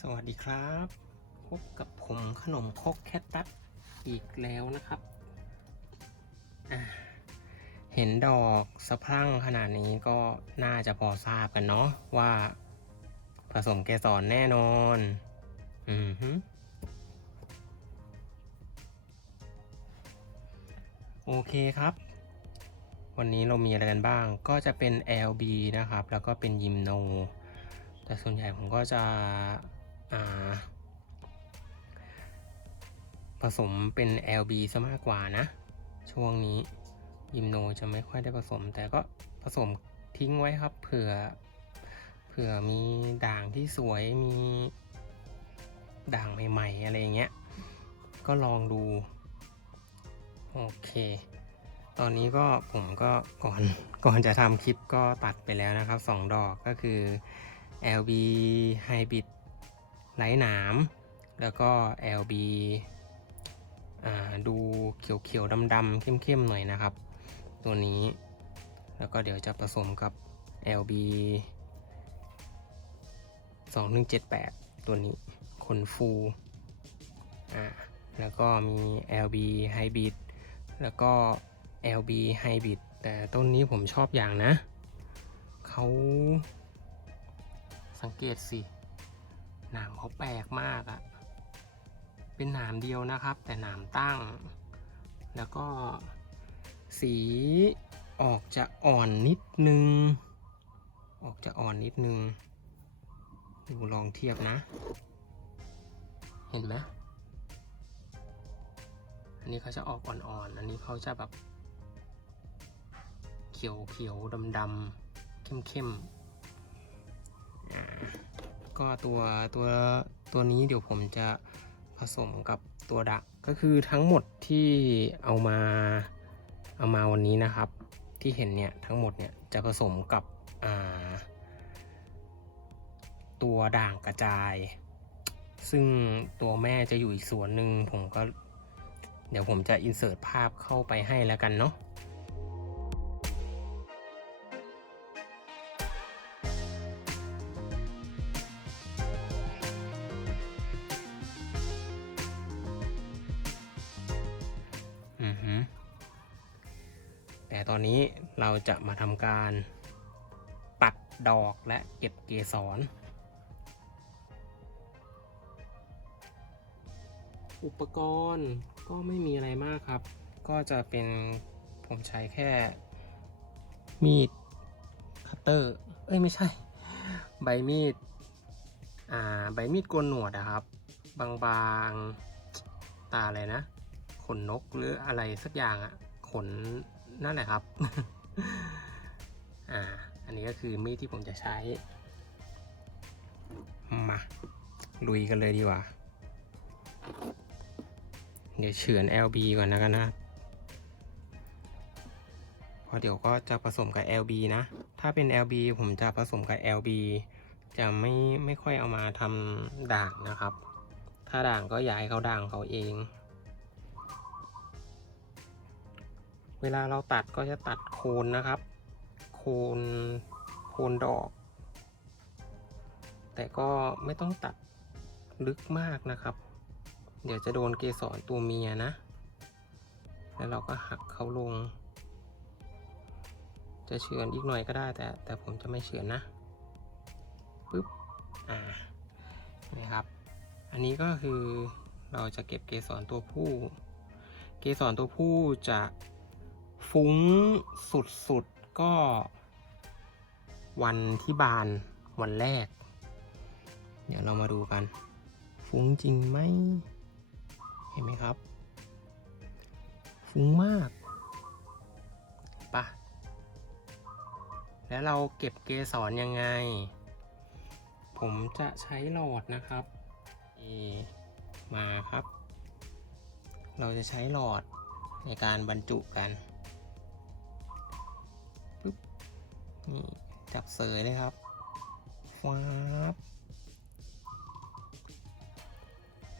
สวัสดีครับ พบกับผมขนมคกแคทตัสอีกแล้วนะครับ เห็นดอกสะพรั่งขนาดนี้ก็น่าจะพอทราบกันเนาะว่า ผสมเกสรแน่นอน อือฮึโอเคครับ วันนี้เรามีอะไรกันบ้างก็จะเป็น LB นะครับ แล้วก็เป็นยิมโนแต่ส่วนใหญ่ผมก็จะ ผสมเป็น LB ซะมากกว่านะ ช่วงนี้ยิมโนจะไม่ค่อยได้ผสม แต่ก็ผสมทิ้งไว้ครับเผื่อเผื่อมีด่างที่สวยมีด่างใหม่ๆ อะไรอย่างเงี้ย ก็ลองดู โอเค ตอนนี้ก็ผมก็ก่อนก่อนจะทำคลิปก็ตัดไปแล้วนะครับ 2 ดอกก็คือ LB Hybrid ไร้หนาม แล้วก็ LB ดูเขียวๆดำๆเข้มๆหน่อยนะครับ ตัวนี้แล้วก็เดี๋ยวจะผสมกับ LB 2178 ตัวนี้ขนฟูอ่าแล้วก็มี LB Hybrid แล้วก็ LB Hybrid แต่ต้นนี้ผมชอบอย่างนะ เขาสังเกตสิ หนามเขาแปลกมากอะเป็นหนามเดียวนะครับ แต่หนามตั้ง แล้วก็สีออกจะอ่อนนิดนึง ออกจะอ่อนนิดนึง ดูลองเทียบนะ เห็นไหมอันนี้เขาจะออกอ่อนๆ อันนี้เขาจะแบบ เขียวเขียวดำดำๆเข้มเข้มอ่า ก็ตัวตัวตัวนี้เดี๋ยวผมจะผสมกับตัวดักก็คือทั้งหมดที่เอามาเอามาวันนี้นะครับ ที่เห็นเนี่ยทั้งหมดเนี่ยจะผสมกับตัวด่างกระจาย ซึ่งตัวแม่จะอยู่อีกส่วนหนึ่งผมก็ เดี๋ยวผมจะอินเสิร์ตภาพเข้าไปให้แล้วกันเนาะ ต่ตอนนี้เราจะมาทำการตัดดอกและเก็บเกสร อุปกรณ์ก็ไม่มีอะไรมากครับ ก็จะเป็นผมใช้แค่มีดคัตเตอร์ เอ้ยไม่ใช่ ใบมีด อ่า ใบมีดโกนหนวดอะครับ บางๆ ตาอะไรนะ ขนนกหรืออะไรสักอย่างอะขน นั่นแหละครับ อ่า อันนี้ก็คือมีดที่ผมจะใช้ มา ลุยกันเลยดีกว่า เดี๋ยวเฉือน LB ก่อนนะกันนะเพราะเดี๋ยวก็จะผสมกับ LB นะ ถ้าเป็น LB ผมจะผสมกับ LB จะไม่ไม่ค่อยเอามาทำด่างนะครับ ถ้าด่างก็ย้ายเขาด่างเขาเอง เวลาเราตัดก็จะตัดโคนนะครับ โคนโคนดอก แต่ก็ไม่ต้องตัดลึกมากนะครับ เดี๋ยวจะโดนเกสรตัวเมียนะ แล้วเราก็หักเขาลง จะเฉือนอีกหน่อยก็ได้แต่แต่ผมจะไม่เฉือนนะปึ๊บอ่านี่ครับ อันนี้ก็คือเราจะเก็บเกสรตัวผู้ เกสรตัวผู้จะ ฟุ้งสุดๆ ก็ วันที่บานวันแรก เดี๋ยวเรามาดูกัน ฟุ้งจริงไหม เห็นไหมครับ ฟุ้งมากปะแล้วเราเก็บเกสรยังไง ผมจะใช้หลอดนะครับมาครับ เราจะใช้หลอดในการบรรจุกัน นี่จับเสยเลยครับฟ้าบ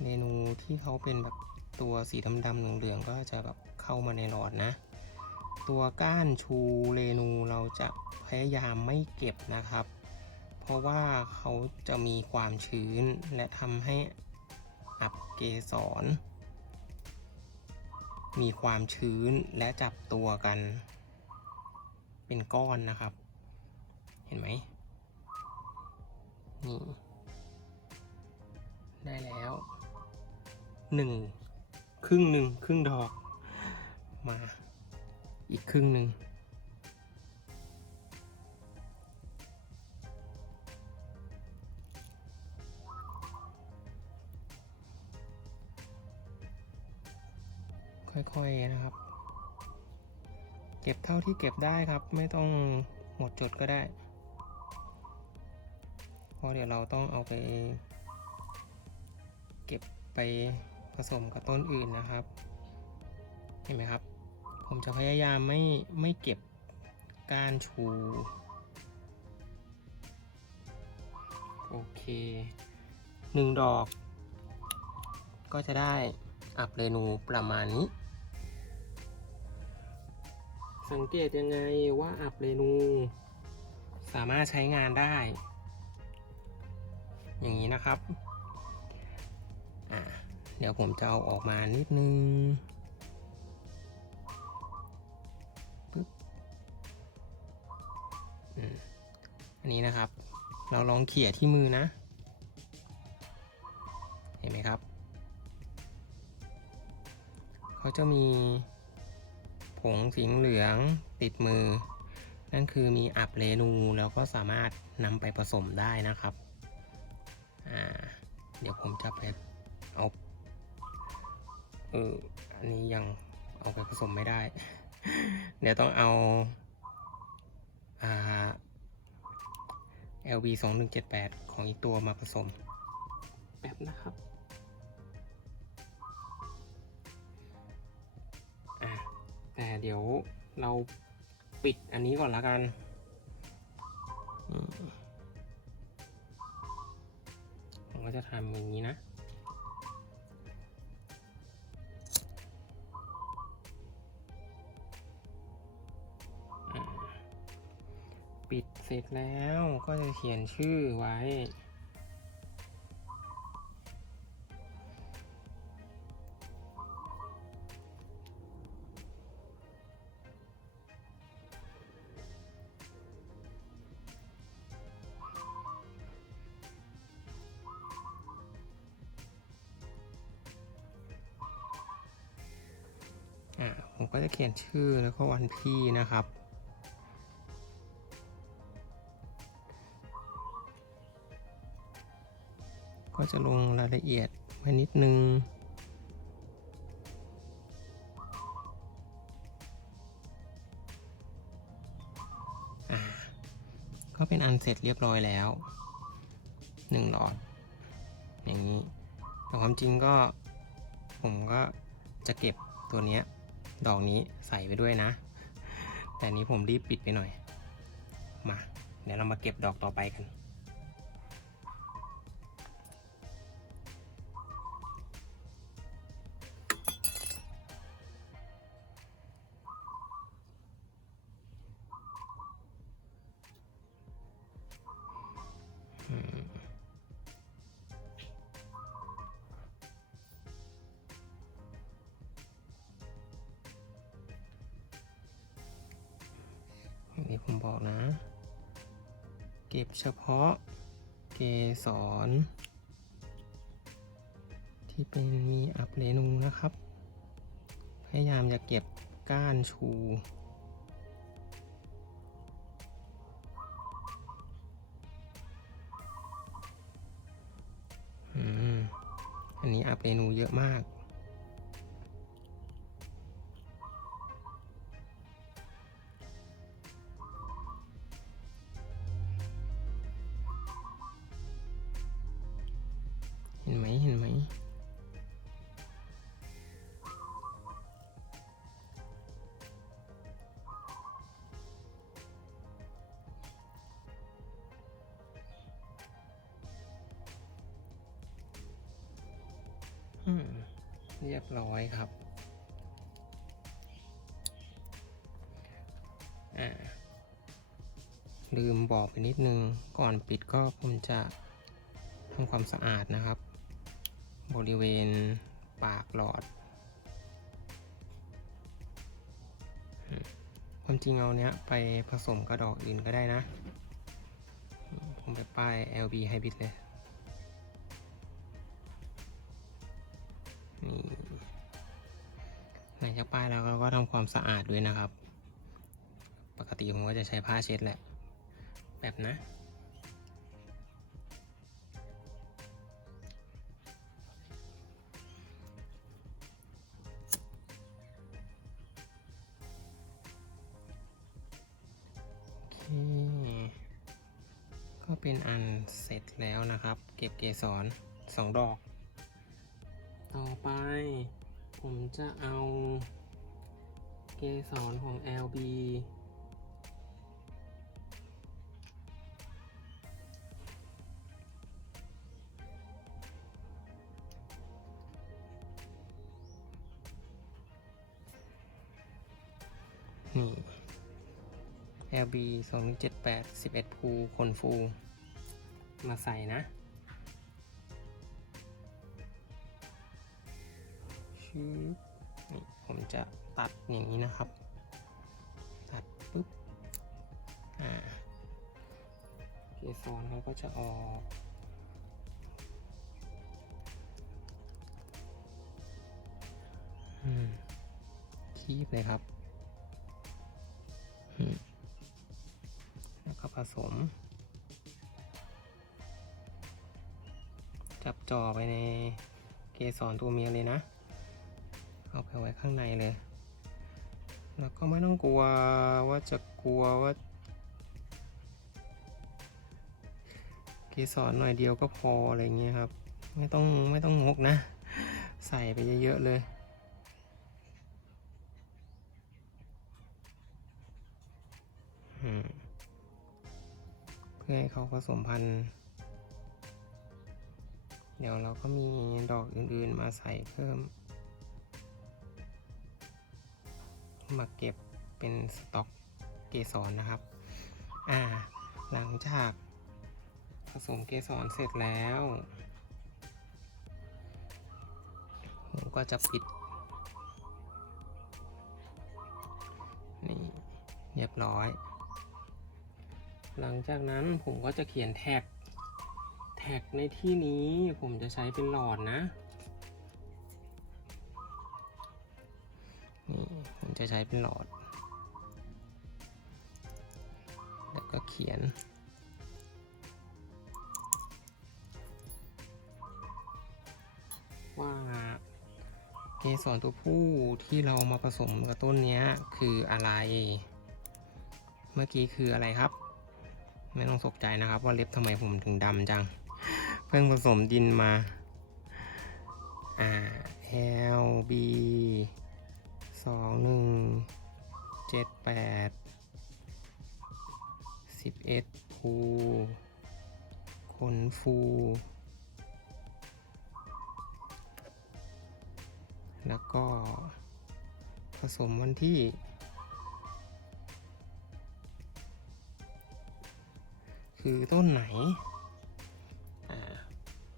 เมนูที่เขาเป็นแบบตัวสีดำๆเหลืองๆก็จะแบบเข้ามาในหลอดนะ ตัวก้านชูเรนูเราจะพยายามไม่เก็บนะครับ เพราะว่าเขาจะมีความชื้นและทำให้อับเกสร มีความชื้นและจับตัวกัน เป็นก้อนนะครับ ห็นไหมนี่ ได้แล้วหนึ่งครึ่งหนึ่งครึ่งดอก มาอีกครึ่งหนึ่งค่อยๆนะครับ เก็บเท่าที่เก็บได้ครับ ไม่ต้องหมดจดก็ได้ ราะเดี๋ยวเราต้องเอาไปเก็บไปผสมกับต้นอื่นนะครับ เห็นไหมครับ ผมจะพยายามไม่ไม่เก็บก้านชู โอเคหนึ่งดอก ก็จะได้อับเรนูประมาณนี้ สังเกตยังไงว่าอับเรนู สามารถใช้งานได้ อย่างนี้นะครับ เดี๋ยวผมจะเอาออกมานิดนึงปึ๊บอันนี้นะครับ เราลองเขี่ยที่มือนะ เห็นไหมครับ เขาจะมีผงสีเหลืองติดมือ นั่นคือมีอับเรนูแล้วก็สามารถนำไปผสมได้นะครับ เดี๋ยวผมจะไปเอาเอออันนี้ยังเอาไปผสมไม่ได้ เดี๋ยวต้องเอาอ่า LB 2 1 7 8 ของอีกตัวมาผสม แป๊บนะครับอะแต่เดี๋ยวเราปิดอันนี้ก่อนละกัน อืม ก็จะทำอย่างนี้นะปิดเสร็จแล้วก็จะเขียนชื่อไว้ ผมก็จะเขียนชื่อแล้วก็วันที่นะครับ ก็จะลงรายละเอียดไว้นิดนึงก็เป็นอันเสร็จเรียบร้อยแล้วหนึ่งหลอด อย่างนี้แต่ความจริงก็ผมก็จะเก็บตัวเนี้ย ดอกนี้ใส่ไปด้วยนะ แต่นี้ผมรีบปิดไปหน่อย มา เดี๋ยวเรามาเก็บดอกต่อไปกัน ที่ผมบอกนะ เก็บเฉพาะเกสรที่เป็นมีอับเรนูนะครับ พยายามอย่าเก็บก้านชูอืมอันนี้อับเรนูเยอะมาก เรียบร้อยครับลืมบอกไปนิดนึง ก่อนปิดก็ผมจะทำความสะอาดนะครับ บริเวณปากหลอด ความจริงเอาเนี้ยไปผสมกระดอกอื่นก็ได้นะ ผมไปป้าย LB Hybrid เลย จากป้ายแล้วเราก็ทำความสะอาดด้วยนะครับ ปกติผมก็จะใช้ผ้าเช็ดแหละ แบบนะโอเคก็เป็นอันเสร็จแล้วนะครับ เก็บเกสรสองดอก ต่อไป ผมจะเอาเกสรของ LB นี่ LB 2 7 8 11 ภูคนฟู มาใส่นะ ชืบนี่ผมจะตัดอย่างนี้นะครับ ตัดปุ๊บ อ่าเกสรเขาก็จะออกอืมคีบเลยครับ แล้วก็ผสม จับจ่อไปในเกสรตัวเมียเลยนะ เอาไว้ข้างในเลย แล้วก็ไม่ต้องกลัวว่าจะกลัวว่าเกสรหน่อยเดียวก็พออะไรเงี้ยครับ ไม่ต้องไม่ต้องงกนะ ใส่ไปเยอะๆเลยเพื่อให้เขาผสมพันธุ์ เดี๋ยวเราก็มีดอกอื่นๆมาใส่เพิ่ม มาเก็บเป็นสต็อกเกสรนะครับ อ่า หลังจากผสมเกสรเสร็จแล้วผมก็จะปิด นี่เรียบร้อย หลังจากนั้นผมก็จะเขียนแท็ก แท็กในที่นี้ผมจะใช้เป็นหลอดนะ จะใช้เป็นหลอด แล้วก็เขียน ว่าเกสรตัวผู้ที่เรามาผสมกับต้นนี้คืออะไร เมื่อกี้คืออะไรครับ ไม่ต้องตกใจนะครับ ว่าเล็บทำไมผมถึงดำจัง เพิ่งผสมดินมาอ่า L B สองหนึ่งเจ็ดแปดสิบเอ็ดภูขนฟูแล้วก็ผสมวันที่ คือต้นไหน อ่า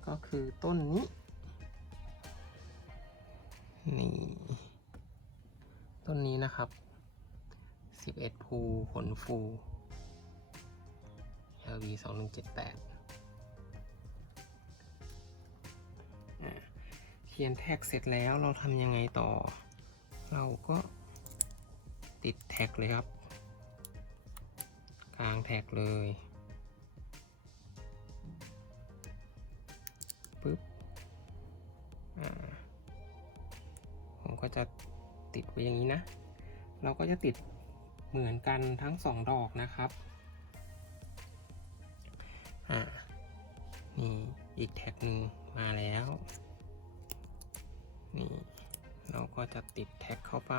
ก็คือต้นนี้ นี่ ต้นนี้นะครับ 11 ภูขนฟู LV 2178อ่าเขียนแท็กเสร็จแล้วเราทำยังไงต่อ เราก็ติดแท็กเลยครับ กลางแท็กเลยปึ๊บผมก็จะ ติดไว้อย่างนี้นะ เราก็จะติดเหมือนกันทั้งสองดอกนะครับอ่านี่อีกแท็กหนึ่งมาแล้วนี่เราก็จะติดแท็กเข้าไป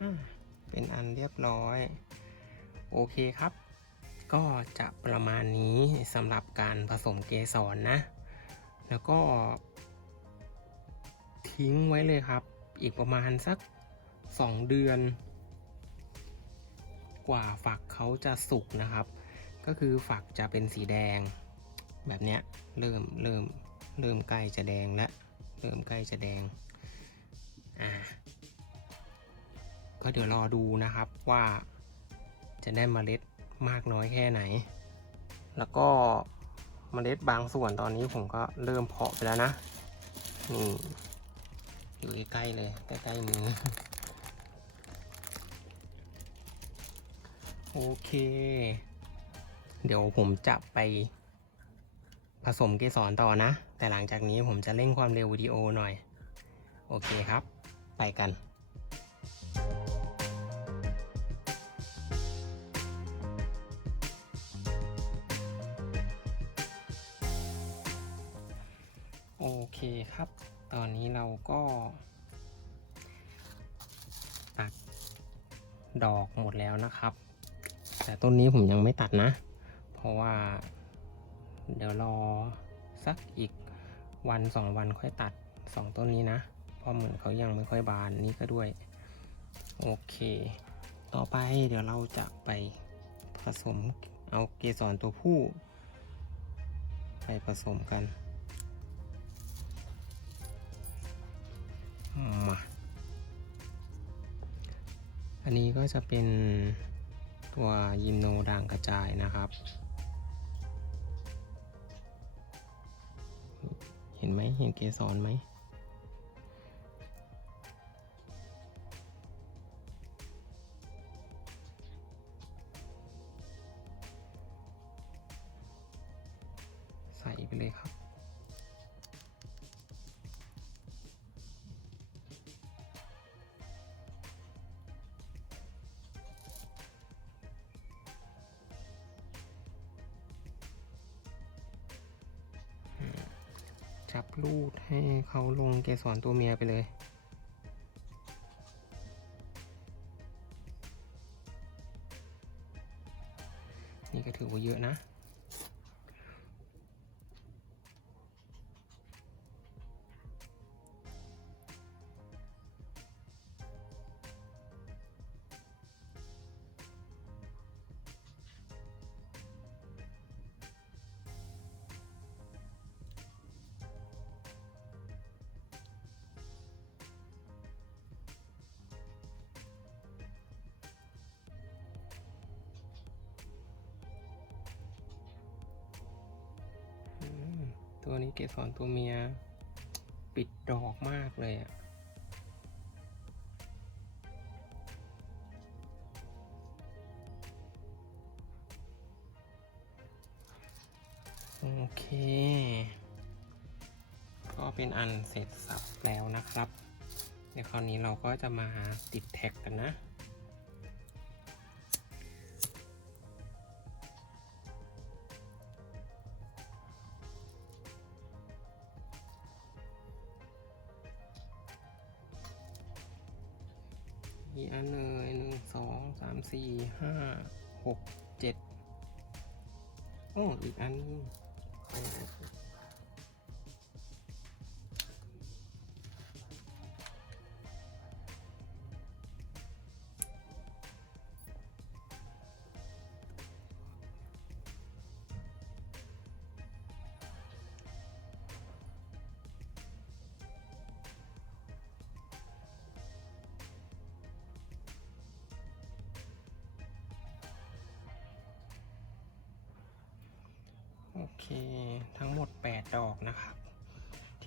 อ่าเป็นอันเรียบร้อย โอเคครับ ก็จะประมาณนี้สำหรับการผสมเกสรนะ แล้วก็ ทิ้งไว้เลยครับ อีกประมาณสักสองเดือน กว่าฝักเขาจะสุกนะครับ ก็คือฝักจะเป็นสีแดง แบบเนี้ยเริ่มเริ่มเริ่มใกล้จะแดงแล้วเริ่มใกล้จะแดงอ่าก็เดี๋ยวรอดูนะครับว่าจะได้เมล็ดมากน้อยแค่ไหน แล้วก็ เมล็ดบางส่วนตอนนี้ผมก็เริ่มเพาะไปแล้วนะ นี่ อยู่ใกล้ๆเลย ใกล้ๆมือ โอเค เดี๋ยวผมจะไปผสมเกสรต่อนะ แต่หลังจากนี้ผมจะเร่งความเร็ววิดีโอหน่อย โอเคครับ ไปกัน คครับ ตอนนี้เราก็ตัดดอกหมดแล้วนะครับ แต่ต้นนี้ผมยังไม่ตัดนะ เพราะว่า เดี๋ยวรอสักอีกวันสองวันค่อยตัดสองต้นนี้นะ เพราะเหมือนเขายังไม่ค่อยบานนี่ก็ด้วย โอเค ต่อไปเดี๋ยวเราจะไปผสมเอาเกสรตัวผู้ ไปผสมกัน มาอันนี้ก็จะเป็นตัวยิมโนด่างกระจายนะครับ เห็นไหมเห็นเกสรไหมใส่ไปเลยครับ จับลูดให้เขาลงเกสรตัวเมียไปเลย ตัวนี้เกสรตัวเมีย ปิดดอกมากเลยอะโอเค ก็เป็นอันเสร็จสับแล้วนะครับ เดี๋ยวคราวนี้เราก็จะมาติดแท็กกันนะ อันเลยหนึ่งสองสามสี่ห้าหกเจ็ดอ้อีกอันนึง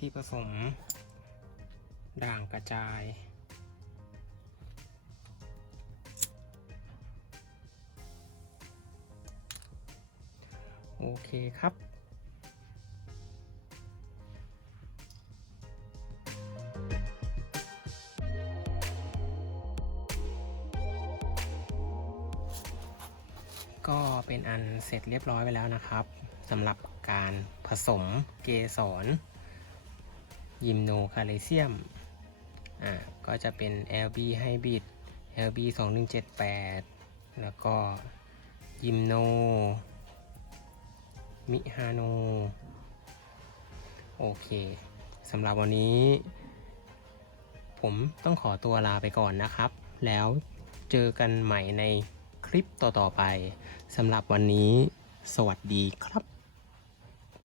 ที่ผสม ด่างกระจาย โอเคครับก็เป็นอันเสร็จเรียบร้อยไปแล้วนะครับสำหรับการผสมเกสร ยิมโนคาเลเซียมอ่าก็จะเป็น LB Hybrid LB 2178 แล้วก็ยิมโน มิฮาโน โอเคสำหรับวันนี้ผผมต้องขอตัวลาไปก่อนนะครับ แล้วเจอกันใหม่ในคลิปต่อ ๆ ไปสำหรับวันนี้ สวัสดีครับ